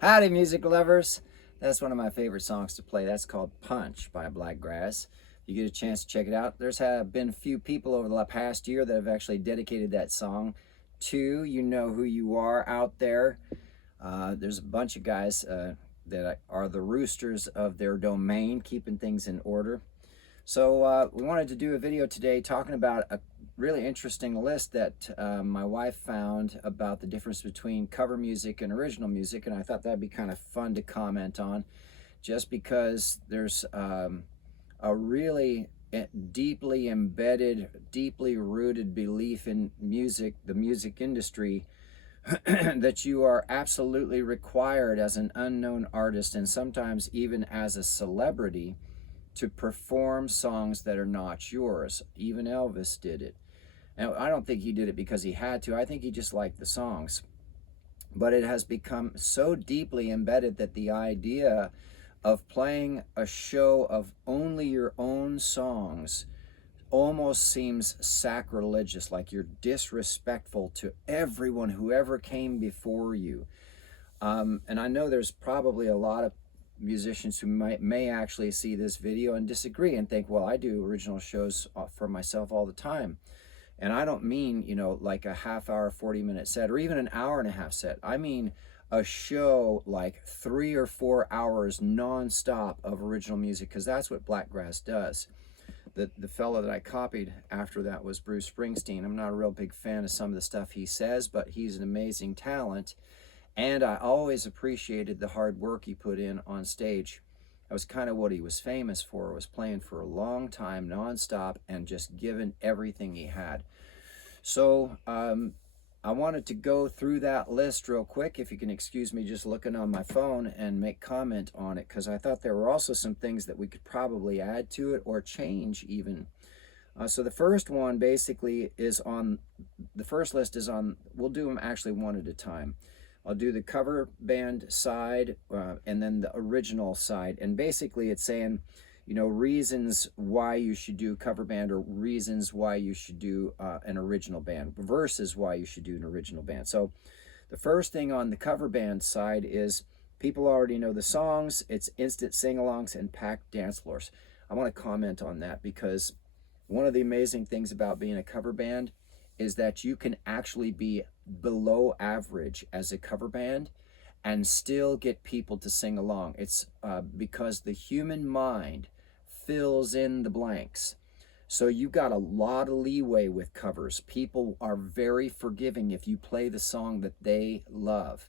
Howdy, music lovers. That's one of my favorite songs to play. That's called Punch by Blakgraz. If you get a chance to check it out, there's been a few people over the past year that have actually dedicated that song to You Know Who You Are out there. There's a bunch of guys that are the roosters of their domain, keeping things in order. So we wanted to do a video today talking about a really interesting list that my wife found about the difference between cover music and original music, and I thought that'd be kind of fun to comment on, just because there's a really deeply embedded, deeply rooted belief in music, the music industry, that you are absolutely required as an unknown artist and sometimes even as a celebrity to perform songs that are not yours. Even Elvis did it. And I don't think he did it because he had to. I think he just liked the songs. But it has become so deeply embedded that the idea of playing a show of only your own songs almost seems sacrilegious, like you're disrespectful to everyone who ever came before you. And I know there's probably a lot of musicians who may actually see this video and disagree and think, well, I do original shows for myself all the time. And I don't mean, like a half hour, 40-minute set or even an hour and a half set. I mean a show like 3 or 4 hours nonstop of original music, because that's what Blakgraz does. The fellow that I copied after that was Bruce Springsteen. I'm not a real big fan of some of the stuff he says, but he's an amazing talent. And I always appreciated the hard work he put in on stage. That was kind of what he was famous for, was playing for a long time, nonstop, and just giving everything he had. So I wanted to go through that list real quick, if you can excuse me just looking on my phone, and make comment on it, because I thought there were also some things that we could probably add to it or change even. So the first one basically is on, the first list is on, we'll do them actually one at a time. I'll do the cover band side and then the original side. And basically it's saying, reasons why you should do cover band, or reasons why you should do an original band versus why you should do an original band. So the first thing on the cover band side is people already know the songs. It's instant sing-alongs and packed dance floors. I want to comment on that because one of the amazing things about being a cover band is that you can actually be below average as a cover band and still get people to sing along. It's because the human mind fills in the blanks. So you got a lot of leeway with covers. People are very forgiving if you play the song that they love.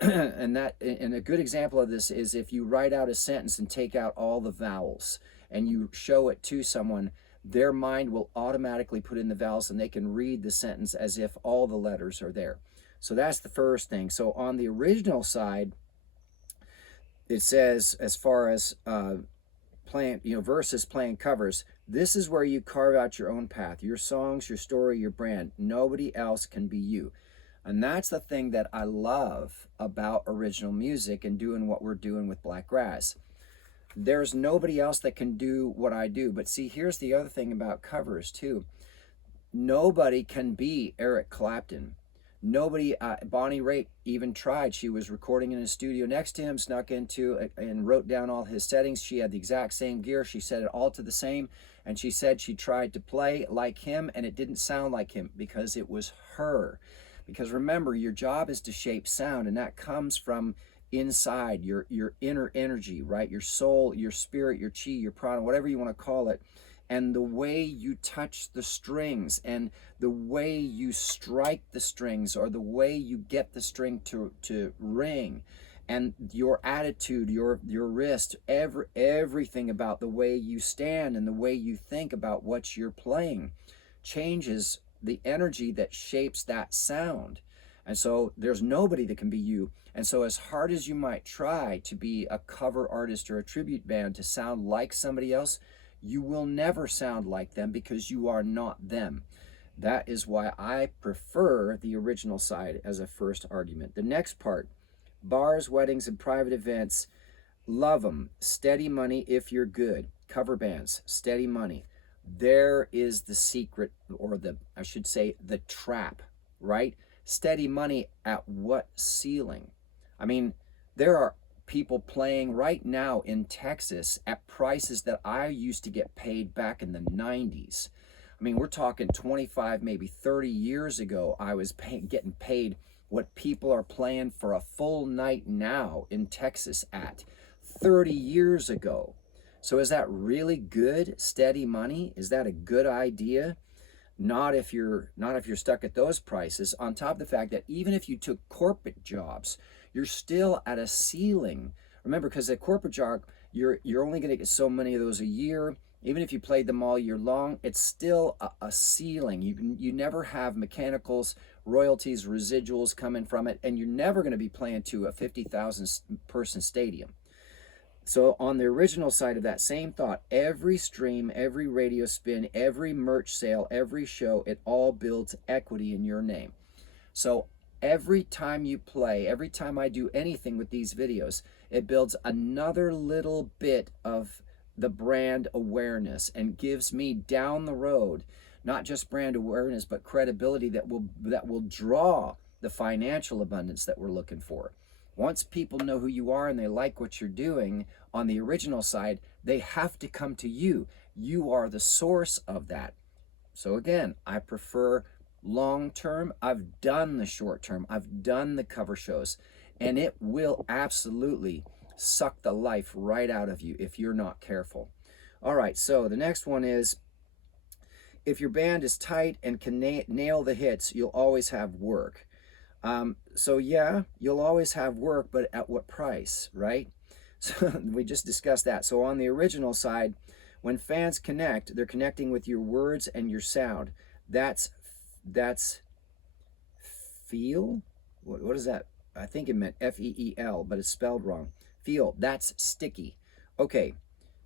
And a good example of this is if you write out a sentence and take out all the vowels and you show it to someone, their mind will automatically put in the vowels and they can read the sentence as if all the letters are there. So that's the first thing. So on the original side, it says, as far as playing, versus playing covers, this is where you carve out your own path, your songs, your story, your brand. Nobody else can be you. And that's the thing that I love about original music and doing what we're doing with Blakgraz. There's nobody else that can do what I do. But see, here's the other thing about covers too. Nobody can be Eric Clapton. Nobody, Bonnie Raitt even tried. She was recording in a studio next to him, snuck into and wrote down all his settings. She had the exact same gear. She set it all to the same. And she said she tried to play like him and it didn't sound like him because it was her. Because remember, your job is to shape sound, and that comes from inside, your inner energy, right? Your soul, your spirit, your chi, your prana, whatever you want to call it. And the way you touch the strings and the way you strike the strings, or the way you get the string to ring, and your attitude, your wrist, everything about the way you stand and the way you think about what you're playing changes the energy that shapes that sound. And so there's nobody that can be you. And so as hard as you might try to be a cover artist or a tribute band to sound like somebody else, you will never sound like them because you are not them. That is why I prefer the original side as a first argument. The next part, bars, weddings, and private events, love them. Steady money if you're good. Cover bands, steady money. There is the secret, or I should say, the trap, right? Steady money at what ceiling? I mean, There are people playing right now in Texas at prices that I used to get paid back in the 90s. I mean, we're talking 25, maybe 30 years ago, I was getting paid what people are playing for a full night now in Texas at 30 years ago. So is that really good, steady money? Is that a good idea? Not if you're stuck at those prices. On top of the fact that even if you took corporate jobs, you're still at a ceiling. Remember, because at corporate job, you're only going to get so many of those a year. Even if you played them all year long, it's still a ceiling. You never have mechanicals, royalties, residuals coming from it, and you're never going to be playing to a 50,000 person stadium. So on the original side of that same thought, every stream, every radio spin, every merch sale, every show, it all builds equity in your name. So every time you play, every time I do anything with these videos, it builds another little bit of the brand awareness and gives me down the road, not just brand awareness, but credibility that will draw the financial abundance that we're looking for. Once people know who you are and they like what you're doing on the original side, they have to come to you. You are the source of that. So again, I prefer long term. I've done the short term. I've done the cover shows, and it will absolutely suck the life right out of you if you're not careful. All right, so the next one is, if your band is tight and can nail the hits, you'll always have work. So yeah, you'll always have work, but at what price, right? So we just discussed that. So on the original side, when fans connect, they're connecting with your words and your sound. That's feel. What is that? I think it meant F-E-E-L, but it's spelled wrong. Feel. That's sticky. Okay,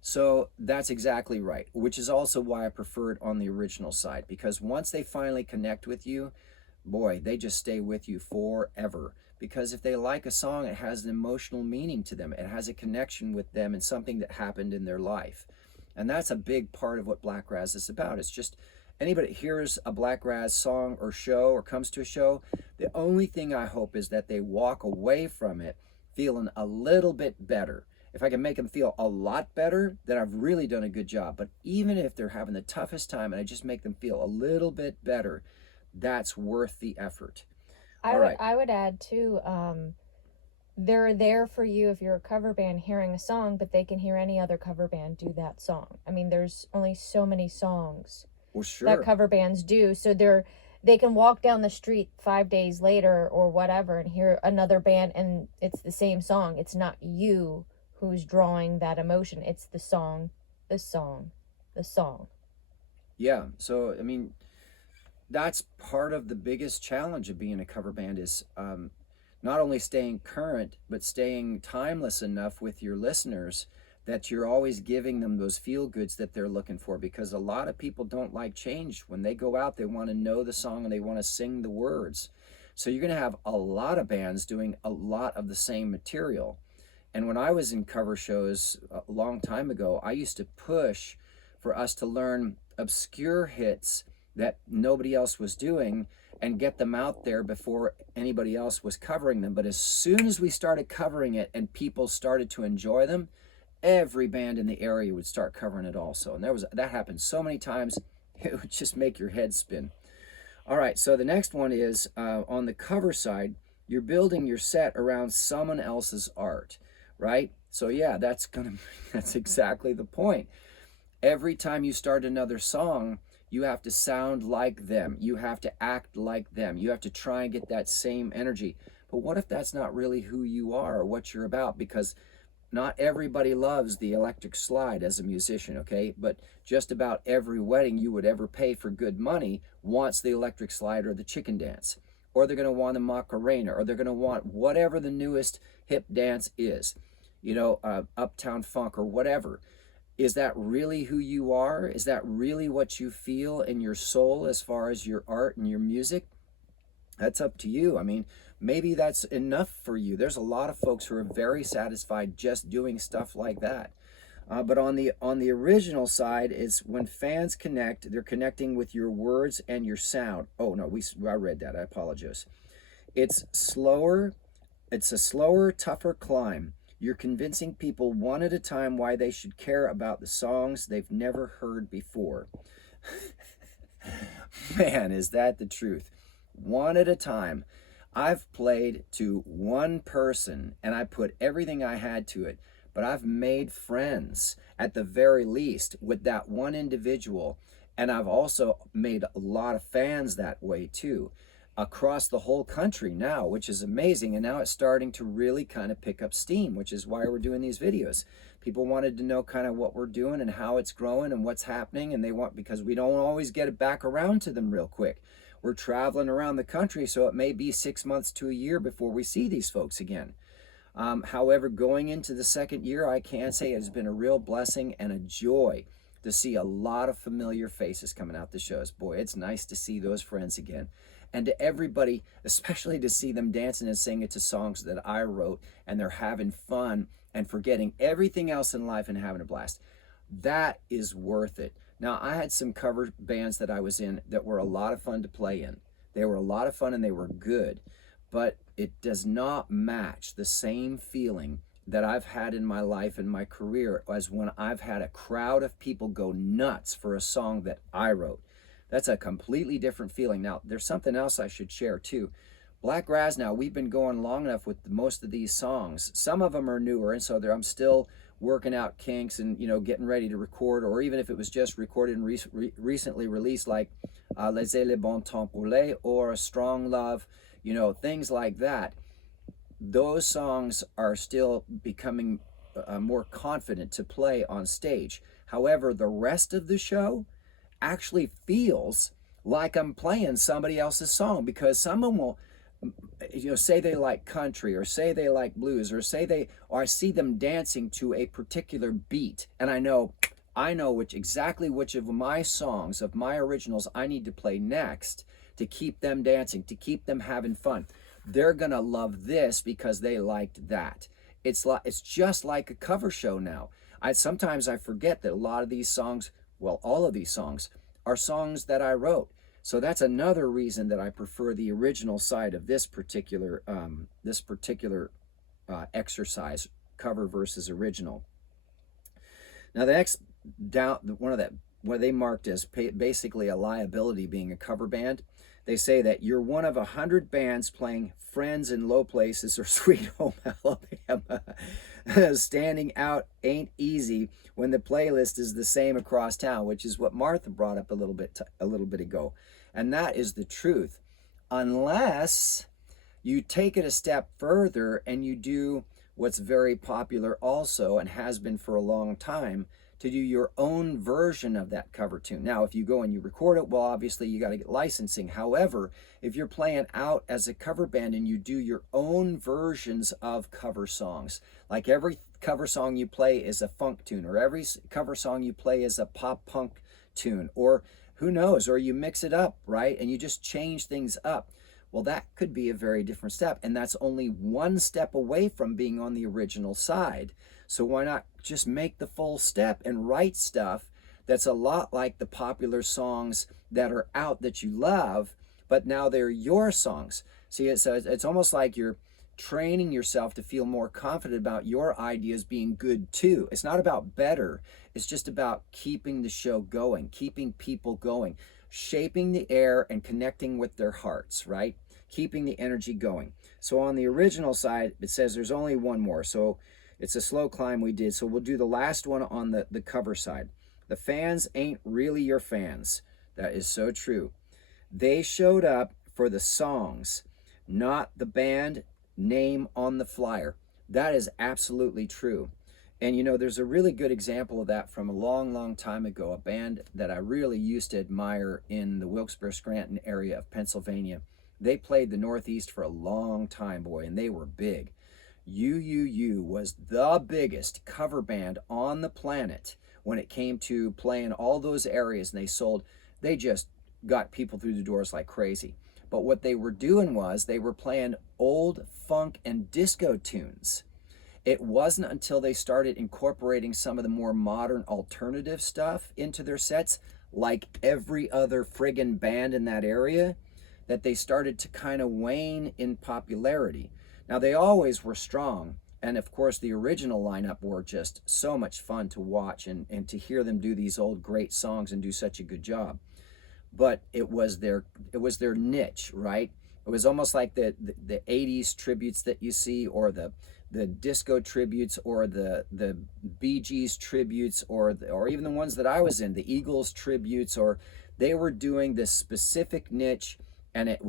so that's exactly right, which is also why I prefer it on the original side, because once they finally connect with you, boy, they just stay with you forever. Because if they like a song, it has an emotional meaning to them. It has a connection with them and something that happened in their life. And that's a big part of what Blakgraz is about. It's just anybody that hears a Blakgraz song or show or comes to a show, the only thing I hope is that they walk away from it feeling a little bit better. If I can make them feel a lot better, then I've really done a good job. But even if they're having the toughest time and I just make them feel a little bit better, that's worth the effort. I would add too, they're there for you if you're a cover band hearing a song, but they can hear any other cover band do that song. I mean, there's only so many songs that cover bands do, so they can walk down the street 5 days later or whatever and hear another band and it's the same song. It's not you who's drawing that emotion. It's the song, the song, the song. Yeah, so I mean, that's part of the biggest challenge of being a cover band is not only staying current, but staying timeless enough with your listeners that you're always giving them those feel goods that they're looking for, because a lot of people don't like change. When they go out, they want to know the song and they want to sing the words. So you're going to have a lot of bands doing a lot of the same material. And when I was in cover shows a long time ago, I used to push for us to learn obscure hits that nobody else was doing and get them out there before anybody else was covering them. But as soon as we started covering it and people started to enjoy them, every band in the area would start covering it also. And that happened so many times, it would just make your head spin. All right, so the next one is on the cover side, you're building your set around someone else's art, right? So yeah, that's exactly the point. Every time you start another song, you have to sound like them. You have to act like them. You have to try and get that same energy. But what if that's not really who you are or what you're about? Because not everybody loves the electric slide as a musician, okay? But just about every wedding you would ever pay for good money wants the electric slide or the chicken dance. Or they're going to want the Macarena, or they're going to want whatever the newest hip dance is. You know, Uptown Funk or whatever. Is that really who you are? Is that really what you feel in your soul as far as your art and your music? That's up to you. I mean, maybe that's enough for you. There's a lot of folks who are very satisfied just doing stuff like that. But on the original side, it's when fans connect, they're connecting with your words and your sound. Oh no, I read that. I apologize. It's slower, It's a slower, tougher climb. You're convincing people one at a time why they should care about the songs they've never heard before. Man, is that the truth? One at a time. I've played to one person and I put everything I had to it, but I've made friends at the very least with that one individual. And I've also made a lot of fans that way too, across the whole country now, which is amazing. And now it's starting to really kind of pick up steam, which is why we're doing these videos. People wanted to know kind of what we're doing and how it's growing and what's happening. And they want, because we don't always get it back around to them real quick. We're traveling around the country, so it may be 6 months to a year before we see these folks again. However, going into the second year, I can say it has been a real blessing and a joy to see a lot of familiar faces coming out the shows. Boy, it's nice to see those friends again. And to everybody, especially to see them dancing and singing to songs that I wrote, and they're having fun and forgetting everything else in life and having a blast. That is worth it. Now, I had some cover bands that I was in that were a lot of fun to play in. They were a lot of fun and they were good, but it does not match the same feeling that I've had in my life and my career as when I've had a crowd of people go nuts for a song that I wrote. That's a completely different feeling. Now, there's something else I should share too. Blakgraz, now we've been going long enough with most of these songs. Some of them are newer, and so I'm still working out kinks and, you know, getting ready to record, or even if it was just recorded and recently released, like Laissez le bon temps rouler or Strong Love, you know, things like that. Those songs are still becoming more confident to play on stage. However, the rest of the show actually feels like I'm playing somebody else's song, because someone will, you know, say they like country, or say they like blues, or I see them dancing to a particular beat, and I know exactly which of my songs, of my originals, I need to play next to keep them dancing, to keep them having fun. They're gonna love this because they liked that. It's just like a cover show now. Sometimes I forget that a lot of these songs, well, all of these songs are songs that I wrote. So that's another reason that I prefer the original side of this particular exercise, cover versus original. Now the next what they marked as basically a liability being a cover band. They say that you're one of 100 bands playing Friends in Low Places or Sweet Home Alabama. Standing out ain't easy when the playlist is the same across town, which is what Martha brought up a little bit ago. And that is the truth. Unless you take it a step further and you do what's very popular also and has been for a long time, to do your own version of that cover tune. Now, if you go and you record it, well, obviously you got to get licensing. However, if you're playing out as a cover band and you do your own versions of cover songs, like every cover song you play is a funk tune, or every cover song you play is a pop punk tune, or who knows, or you mix it up, right? And you just change things up. Well, that could be a very different step. And that's only one step away from being on the original side. So why not just make the full step and write stuff that's a lot like the popular songs that are out that you love, but now they're your songs. See, it's almost like you're training yourself to feel more confident about your ideas being good too. It's not about better. It's just about keeping the show going, keeping people going, shaping the air and connecting with their hearts, right? Keeping the energy going. So on the original side, it says there's only one more. So it's a slow climb we did. So we'll do the last one on the cover side. The fans ain't really your fans. That is so true. They showed up for the songs, not the band name on the flyer. That is absolutely true. And you know, there's a really good example of that from a long, long time ago, a band that I really used to admire in the Wilkes-Barre-Scranton area of Pennsylvania. They played the Northeast for a long time, boy, and they were big. UUU was the biggest cover band on the planet when it came to playing all those areas, and they just got people through the doors like crazy. But what they were doing was they were playing old funk and disco tunes. It wasn't until they started incorporating some of the more modern alternative stuff into their sets, like every other friggin' band in that area, that they started to kind of wane in popularity. Now, they always were strong. And of course, the original lineup were just so much fun to watch and to hear them do these old great songs and do such a good job. But it was their niche, right? It was almost like the 80s tributes that you see, or the disco tributes, or the Bee Gees tributes, or even the ones that I was in, the Eagles tributes, or they were doing this specific niche, and it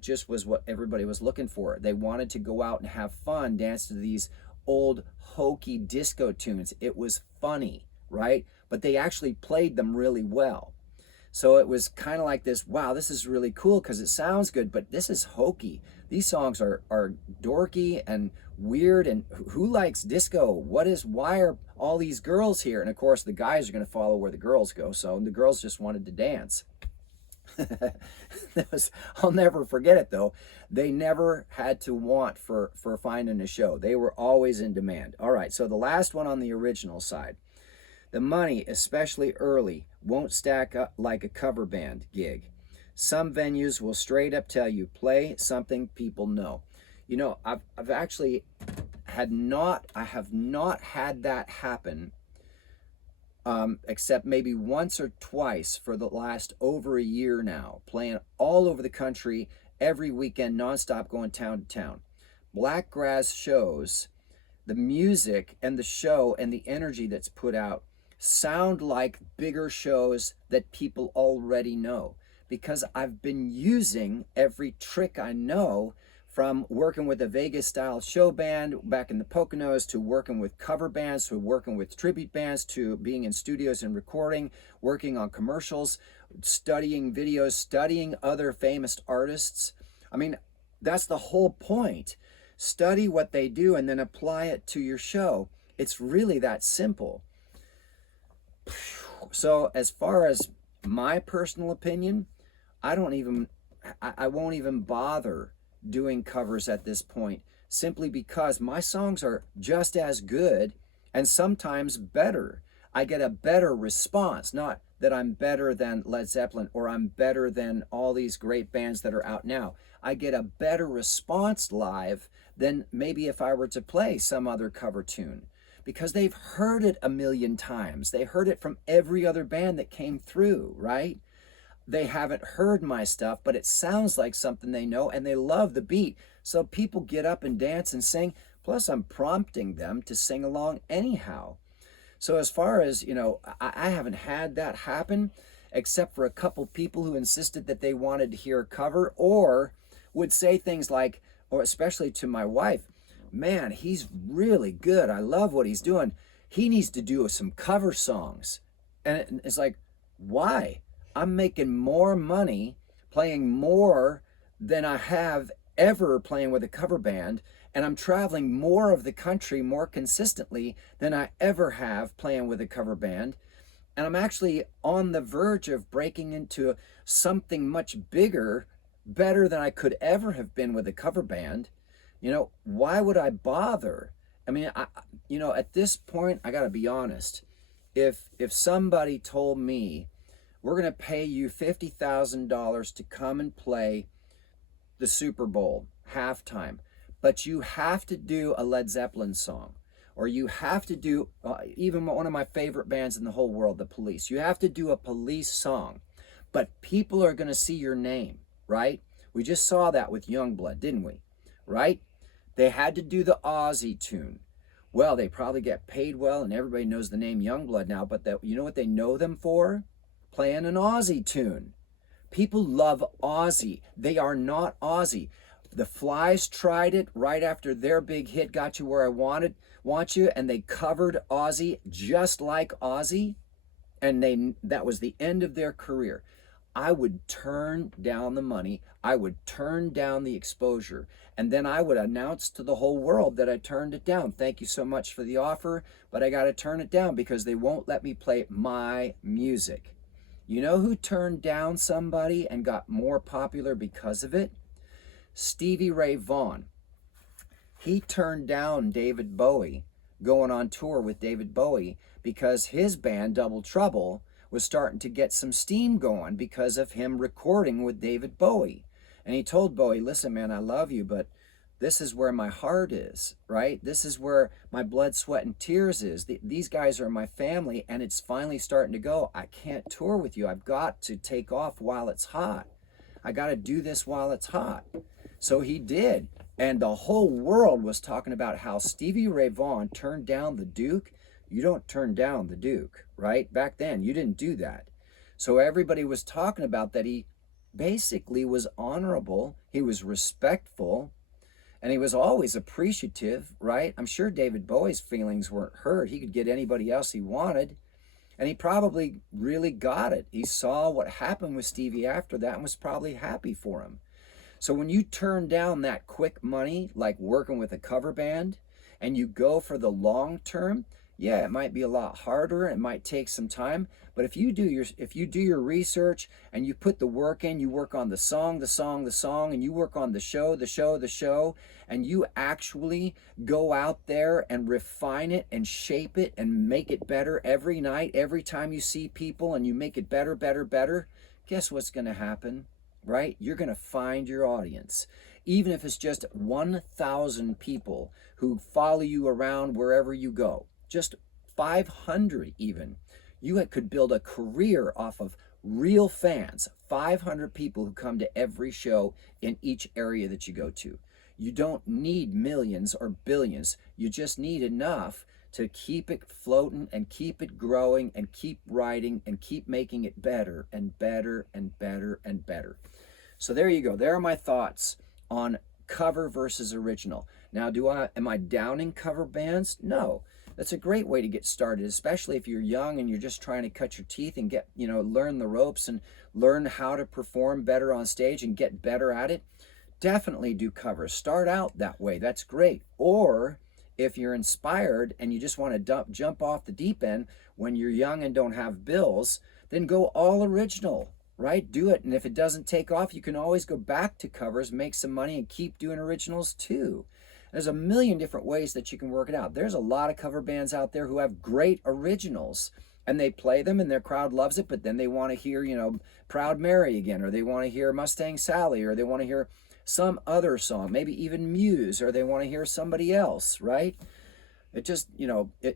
just was what everybody was looking for. They wanted to go out and have fun, dance to these old hokey disco tunes. It was funny, right? But they actually played them really well. So it was kind of like this, wow, this is really cool because it sounds good, but this is hokey. These songs are dorky and weird, and who likes disco? Why are all these girls here? And of course, the guys are going to follow where the girls go. So the girls just wanted to dance. I'll never forget it though. They never had to want for finding a show. They were always in demand. All right, so the last one on the original side. The money, especially early, won't stack up like a cover band gig. Some venues will straight up tell you, play something people know. You know, I've actually I have not had that happen, except maybe once or twice for the last over a year now, playing all over the country every weekend, nonstop, going town to town. Blakgraz shows, the music and the show and the energy that's put out sound like bigger shows that people already know, because I've been using every trick I know, from working with a Vegas style show band back in the Poconos, to working with cover bands, to working with tribute bands, to being in studios and recording, working on commercials, studying videos, studying other famous artists. I mean, that's the whole point. Study what they do and then apply it to your show. It's really that simple. So as far as my personal opinion, I won't even bother doing covers at this point, simply because my songs are just as good and sometimes better. I get a better response, not that I'm better than Led Zeppelin or I'm better than all these great bands that are out now. I get a better response live than maybe if I were to play some other cover tune, because they've heard it a million times. They heard it from every other band that came through, right? They haven't heard my stuff, but it sounds like something they know, and they love the beat. So people get up and dance and sing. Plus, I'm prompting them to sing along anyhow. So as far as, I haven't had that happen, except for a couple people who insisted that they wanted to hear a cover, or would say things like, or especially to my wife, man, he's really good. I love what he's doing. He needs to do some cover songs. And it's like, why? I'm making more money playing more than I have ever playing with a cover band, and I'm traveling more of the country more consistently than I ever have playing with a cover band. And I'm actually on the verge of breaking into something much bigger, better than I could ever have been with a cover band. Why would I bother? I mean, at this point, I got to be honest. If somebody told me, we're going to pay you $50,000 to come and play the Super Bowl halftime, but you have to do a Led Zeppelin song, or you have to do even one of my favorite bands in the whole world, the Police. You have to do a Police song, but people are going to see your name, right? We just saw that with Youngblood, didn't we? Right? They had to do the Ozzy tune. Well, they probably get paid well, and everybody knows the name Youngblood now, but you know what they know them for? Playing an Ozzy tune. People love Ozzy. They are not Ozzy. The Flies tried it right after their big hit, Got You Where I Want You, and they covered Ozzy just like Ozzy, and that was the end of their career. I would turn down the money. I would turn down the exposure, and then I would announce to the whole world that I turned it down. Thank you so much for the offer, but I got to turn it down because they won't let me play my music. You know who turned down somebody and got more popular because of it? Stevie Ray Vaughan. He turned down David Bowie, going on tour with David Bowie, because his band, Double Trouble, was starting to get some steam going because of him recording with David Bowie. And he told Bowie, listen, man, I love you, but This is where my heart is, right? This is where my blood, sweat, and tears is. These guys are my family, and it's finally starting to go. I can't tour with you. I've got to take off while it's hot. I got to do this while it's hot. So he did. And the whole world was talking about how Stevie Ray Vaughan turned down the Duke. You don't turn down the Duke, right? Back then, you didn't do that. So everybody was talking about that he basically was honorable. He was respectful. And he was always appreciative, right? I'm sure David Bowie's feelings weren't hurt. He could get anybody else he wanted. And he probably really got it. He saw what happened with Stevie after that and was probably happy for him. So when you turn down that quick money, like working with a cover band, and you go for the long term, yeah, it might be a lot harder. It might take some time. But if you do your research and you put the work in, you work on the song, and you work on the show, and you actually go out there and refine it and shape it and make it better every night, every time you see people, and you make it better, guess what's going to happen, right? You're going to find your audience. Even if it's just 1,000 people who follow you around wherever you go, just 500 even, you could build a career off of real fans, 500 people who come to every show in each area that you go to. You don't need millions or billions. You just need enough to keep it floating and keep it growing and keep writing and keep making it better and better and better and better. So there you go. There are my thoughts on cover versus original. Now, am I downing cover bands? No. That's a great way to get started, especially if you're young and you're just trying to cut your teeth and get, learn the ropes and learn how to perform better on stage and get better at it. Definitely do covers. Start out that way. That's great. Or if you're inspired and you just want to jump off the deep end when you're young and don't have bills, then go all original, right? Do it. And if it doesn't take off, you can always go back to covers, make some money, and keep doing originals too. There's a million different ways that you can work it out. There's a lot of cover bands out there who have great originals and they play them and their crowd loves it, but then they want to hear, Proud Mary again, or they want to hear Mustang Sally, or they want to hear some other song, maybe even Muse, or they want to hear somebody else, right? It just,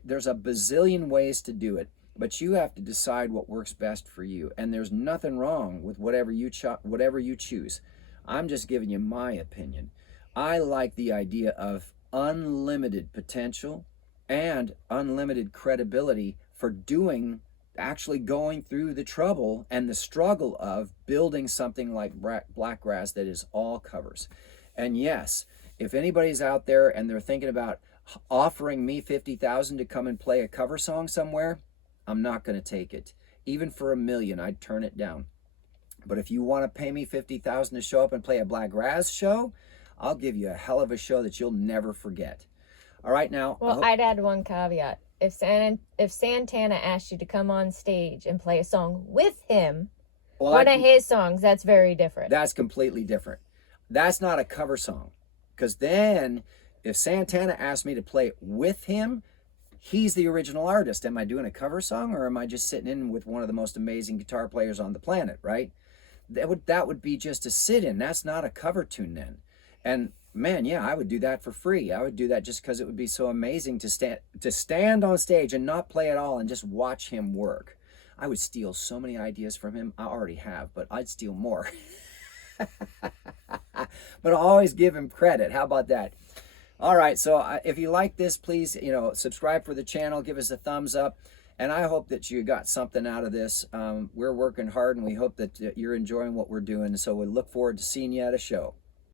there's a bazillion ways to do it, but you have to decide what works best for you. And there's nothing wrong with whatever you choose. I'm just giving you my opinion. I like the idea of unlimited potential and unlimited credibility for actually going through the trouble and the struggle of building something like Blakgraz that is all covers. And yes, if anybody's out there and they're thinking about offering me $50,000 to come and play a cover song somewhere, I'm not going to take it. Even for $1 million, I'd turn it down. But if you want to pay me $50,000 to show up and play a Blakgraz show, I'll give you a hell of a show that you'll never forget. All right, now. Well, I'd add one caveat. If Santana asked you to come on stage and play a song with him, one of his songs, that's very different. That's completely different. That's not a cover song. Because then, if Santana asked me to play with him, he's the original artist. Am I doing a cover song, or am I just sitting in with one of the most amazing guitar players on the planet, right? That would be just a sit-in. That's not a cover tune then. And man, yeah, I would do that for free. I would do that just because it would be so amazing to stand on stage and not play at all and just watch him work. I would steal so many ideas from him. I already have, but I'd steal more. But I'll always give him credit. How about that? All right, so if you like this, please, subscribe for the channel, give us a thumbs up, and I hope that you got something out of this. We're working hard, and we hope that you're enjoying what we're doing, so we look forward to seeing you at a show.